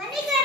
ಮನೆಗಳ